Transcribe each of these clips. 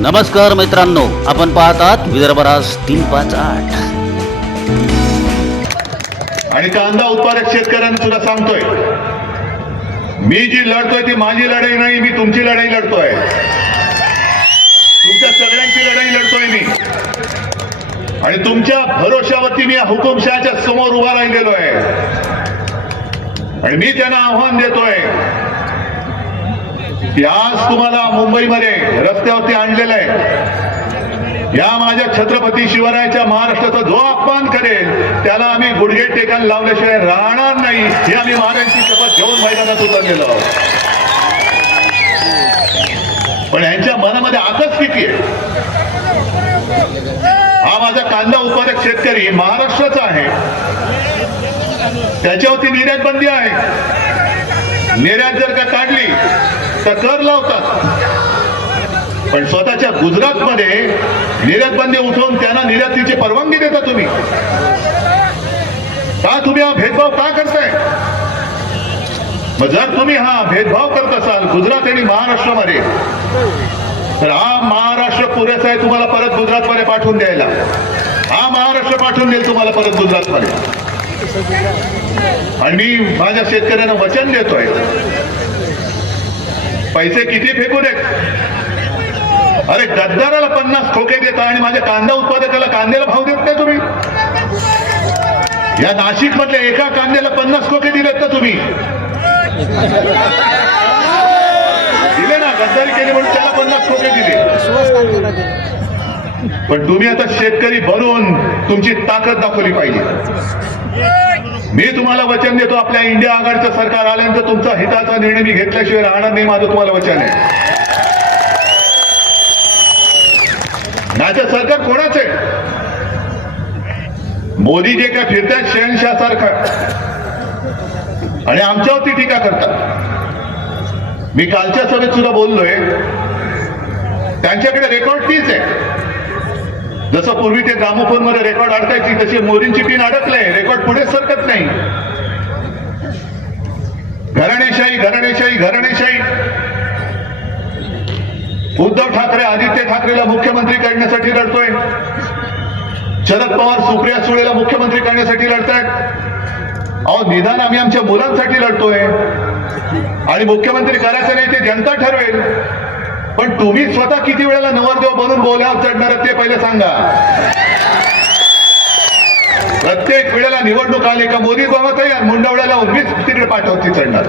नमस्कार मित्रांनो आपण पाहतात विदर्भराज तीन पाच आठ. आणि कांदा उत्पादक शेतकऱ्यांना सुद्धा सांगतोय मी जी लढतोय ती माझी लढाई नाही मी तुमची लढाई लढतोय. तुमच्या सगळ्यांची लढाई लढतोय मी. आणि तुमच्या भरोशावरती मी या हुकुमशहाच्या समोर उभा राहिलेलो आहे. आणि मी त्यांना आव्हान देतोय आज तुम्हाला मुंबईमध्ये रस्त्यावरती आणलेलं आहे. या माझ्या छत्रपती शिवरायाच्या महाराष्ट्राचा जो अपमान करेल त्याला आम्ही गुडघे टेकायला लावल्याशिवाय राहणार नाही हे आम्ही महाराजांची शपथ घेऊन मैदानात उतरलेलो आहोत. पण यांच्या मनामध्ये आकच किती आहे? हा माझा कांदा उत्पादक शेतकरी महाराष्ट्राचा आहे. त्याच्यावरती निर्यात बंदी आहे. निर्यात जर का काढली तर कर लावतात. पण स्वतःच्या गुजरातमध्ये निर्यात बंदी उठवून त्यांना निर्यातीची परवानगी देता तुम्ही. का तुम्ही हा भेदभाव का करताय? मग जर तुम्ही हा भेदभाव करत असाल गुजरात आणि महाराष्ट्रामध्ये तर हा महाराष्ट्र पुरेसा आहे तुम्हाला परत गुजरातमध्ये पाठवून द्यायला. हा महाराष्ट्र पाठवून देईल तुम्हाला परत गुजरातमध्ये. आणि मी माझ्या शेतकऱ्यांना वचन देतोय. पैसे किती फेकू देत? अरे गद्दाराला पन्नास खोके देता आणि माझ्या कांदा उत्पादकाला कांद्याला भाव देत नाही तुम्ही. या नाशिक मधल्या एका कांद्याला पन्नास खोके दिलेत का तुम्ही? दिले ना गद्दारी केली म्हणून त्याला पन्नास खोके दिले. पण तुम्ही आता शेतकरी बनून तुमची ताकद दाखवली पाहिजे. मी तुम्हाला वचन देतो आपल्या इंडिया आघाडीचं सरकार आल्यानंतर तुमचा हिताचा निर्णय मी घेतल्याशिवाय राहणार नाही माझं तुम्हाला वचन आहे. नाचं सरकार कोणाच आहे? मोदी जे काय फिरतात शहनशासारखा आणि आमच्यावरती टीका करतात. मी कालच्या सभेत सुद्धा बोललोय त्यांच्याकडे रेकॉर्ड तीच आहे. जसं पूर्वी ते ग्रामोफोनमध्ये रेकॉर्ड अडकायची तशी मोरींची पिन अडकले. रेकॉर्ड पुढे सरकत नाही. घराणेशाही घराणेशाही घराणेशाही. उद्धव ठाकरे आदित्य ठाकरेला मुख्यमंत्री करण्यासाठी लढतोय. शरद पवार सुप्रिया सुळेला मुख्यमंत्री करण्यासाठी लढतायत. अहो निदान आम्ही आमच्या मुलांसाठी लढतोय. आणि मुख्यमंत्री करायचं नाही ते जनता ठरवेल. पण तुम्ही स्वतः किती वेळेला नवरदेव बनून बोल्यावर चढणार ते पहिले सांगा. प्रत्येक वेळेला निवडणूक आली का मोदी बाबा तयार मुंडवड्याला मीच तिकडे पाठवती चढणार.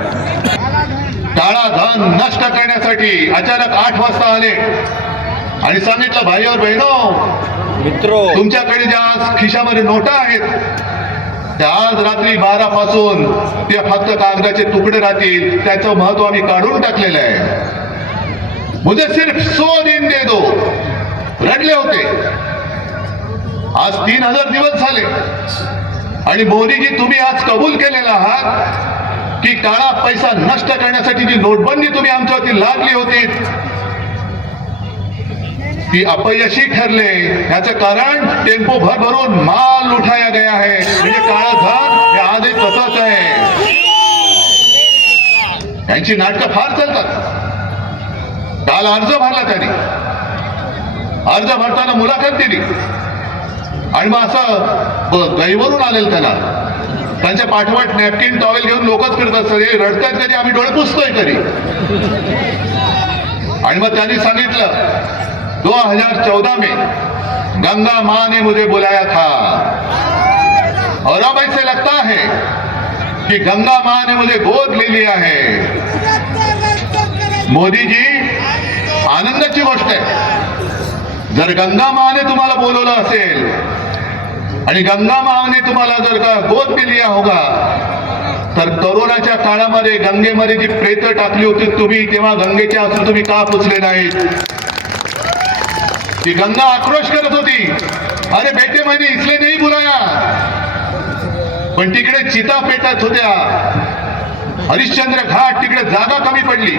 काळा धन नष्ट करण्यासाठी अचानक आठ वाजता आले. आणि सांगितलं भाईवर बहिणो मित्रो तुमच्याकडे ज्या आज खिशामध्ये नोटा आहेत त्या आज रात्री बारा पासून ते फक्त कागदाचे तुकडे राहतील त्याचं महत्त्व आम्ही काढून टाकलेलं आहे. मुझे सिर्फ सौ दिन दे दो रडले होते. आज तीन हजार दिवस झाले. आणि मोदीजी तुम्ही आज कबूल केलेला आहात की काळा पैसा नष्ट करण्यासाठी जी नोटबंदी तुम्ही आमच्यावरती लादली होती ती अपयशी ठरले. याचं कारण टेम्पो भर भरून माल उठाया गया आहे. म्हणजे काळा धन हे आजही तसंच आहे. यांची नाटकं फार चालतात. काल अर्ज भरला त्यांनी. अर्ज भरताना मुलाखत दिली. आणि मग असं ब- गैवरून आलेलं त्याला. त्यांच्या पाठोपाठ नॅपकिन टॉवेल घेऊन लोकच फिरत असतात. हे रडतात कधी? आम्ही डोळे पुसतोय कधी? आणि मग त्यांनी सांगितलं दोन हजार चौदा मे गंगा माँ ने मुझे बुलाया था. और अब ऐसे लगता है कि गंगा माँ ने मुझे गोद ले लिया है। मोदी जी आनंदाची गोष्ट आहे. जर गंगा माने तुम्हाला बोलवलं असेल आणि गंगा माने तुम्हाला जर का गोद में होगा तर करोनाच्या काळामध्ये गंगेमध्ये जी प्रेत टाकली होती तुम्ही तेव्हा गंगेच्या असून तुम्ही का पुसले नाहीत? ती गंगा आक्रोश करत होती. अरे बेटे मैंने इसलिए नाही बुलाया. पण तिकडे चिता पेटत होत्या. हरिश्चंद्र घाट तिकडे जागा कमी पडली.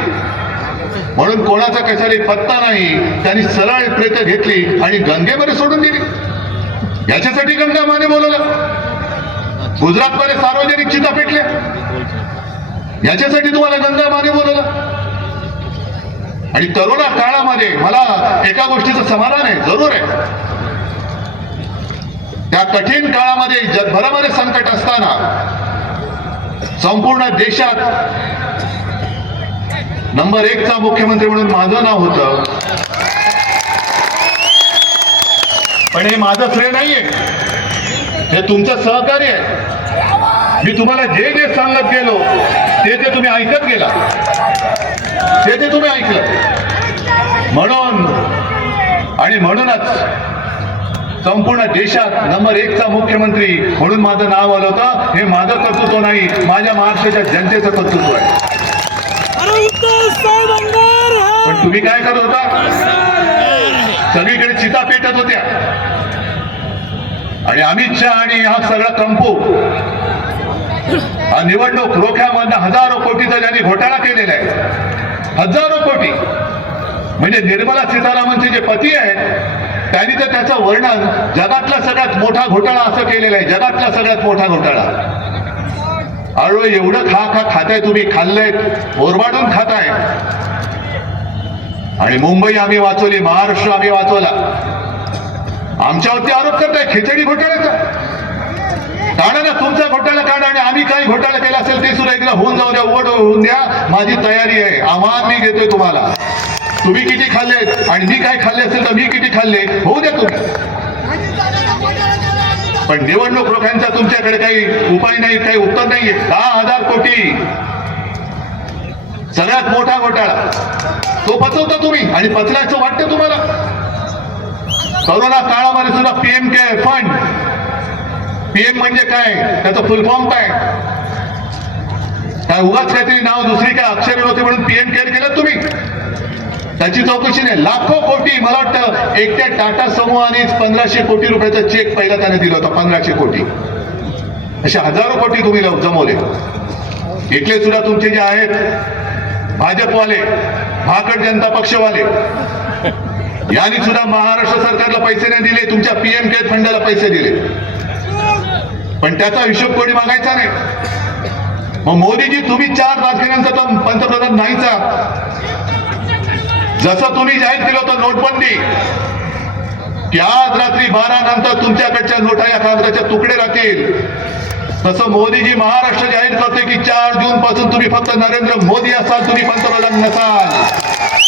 म्हणून कोणाचा कशाला पत्ता नाही त्यांनी सरळ प्रेत घेतली आणि गंगेमध्ये सोडून दिली. याच्यासाठी गंगा माने बोलवला. गुजरातमध्ये सार्वजनिक चिता पेटल्या. याच्यासाठी तुम्हाला गंगा माने बोलवला. आणि तरुणा काळामध्ये मला एका गोष्टीचं समाधान आहे जरूर आहे. त्या कठीण काळामध्ये जगभरामध्ये संकट असताना संपूर्ण देशात नंबर एकचा मुख्यमंत्री म्हणून माझं नाव होतं. पण हे माझं श्रेय नाहीये. हे तुमचं सहकार्य आहे. मी तुम्हाला जे जे सांगत गेलो ते ते तुम्ही ऐकत गेला ते ते तुम्ही ऐकलं म्हणून आणि म्हणूनच संपूर्ण देशात नंबर एकचा मुख्यमंत्री म्हणून माझं नाव आलं होतं. हे माझं कर्तृत्व नाही माझ्या महाराष्ट्राच्या जनतेचं कर्तृत्व आहे अरे साहेब अंगार है पण तुम्ही काय करत होता? सगळीकडे चिता पेटत होत्या. आणि अमित शहा आणि हा सगळा कंपू. हा निवडणूक रोख्यामधनं हजारो कोटीचा ज्यांनी घोटाळा केलेला आहे हजारो कोटी. म्हणजे निर्मला सीतारामनचे जे पती आहेत त्यांनी तर त्याचं वर्णन जगातला सगळ्यात मोठा घोटाळा असं केलेलं आहे जगातला सगळ्यात मोठा घोटाळा. अरे एवढं खा खा खाताय तुम्ही खाल्लंय ओरबाडून खाताय. आणि मुंबई आम्ही वाचवली महाराष्ट्र आम्ही वाचवला. आमच्यावरती आरोप करताय खिचडी घोटाळ्याचा. काढा ना तुमचा घोटाळा काढा आणि आम्ही काही घोटाळा केला असेल ते सुद्धा एकदा होऊन जाऊ द्या उघड होऊन द्या. माझी तयारी आहे आव्हान मी घेतोय तुम्हाला. तुम्ही किती खाल्ले आणि मी काय खाल्ले असेल तर मी किती खाल्ले होऊ द्या तुम्ही. पण निवडणूक रोख्यांचा तुमच्याकडे काही उपाय नाही काही उत्तर नाहीये दहा हजार कोटी. सगळ्यात मोठा घोटाळा. तो पचवता तुम्ही आणि पचल्याचं वाटतं तुम्हाला. करोना काळामध्ये सुद्धा पीएम केअर फंड पीएम म्हणजे काय? त्याचं फुल फॉर्म काय? काय उगाच काहीतरी नाव दुसरी काय अक्षर नव्हती म्हणून पीएम केअर केलं तुम्ही? त्याची चौकशी नाही. लाखो कोटी मला वाटतं एकट्या टाटा समूहानेच पंधराशे कोटी रुपयाचा चेक पहिला त्याने दिला होता पंधराशे कोटी. असे हजारो कोटी तुम्ही जमवले. इथले सुद्धा तुमचे जे आहेत भाजपवाले भाकड जनता पक्षवाले यांनी सुद्धा महाराष्ट्र सरकारला पैसे नाही दिले तुमच्या पीएम केअर फंडाला पैसे दिले. पण त्याचा हिशोब कोणी मागायचा नाही. मग मोदीजी तुम्ही चार राजकारण्यांचा पंतप्रधान नाहीचा. जसं तुम्ही जाहीर केलं होतं नोटबंदी की आज रात्री बारा नंतर तुमच्याकडच्या नोटा या कागदाच्या तुकडे राहतील. तसं मोदीजी महाराष्ट्र जाहीर करते की चार जून पासून तुम्ही फक्त नरेंद्र मोदी असाल तुम्ही पंतप्रधान नसाल.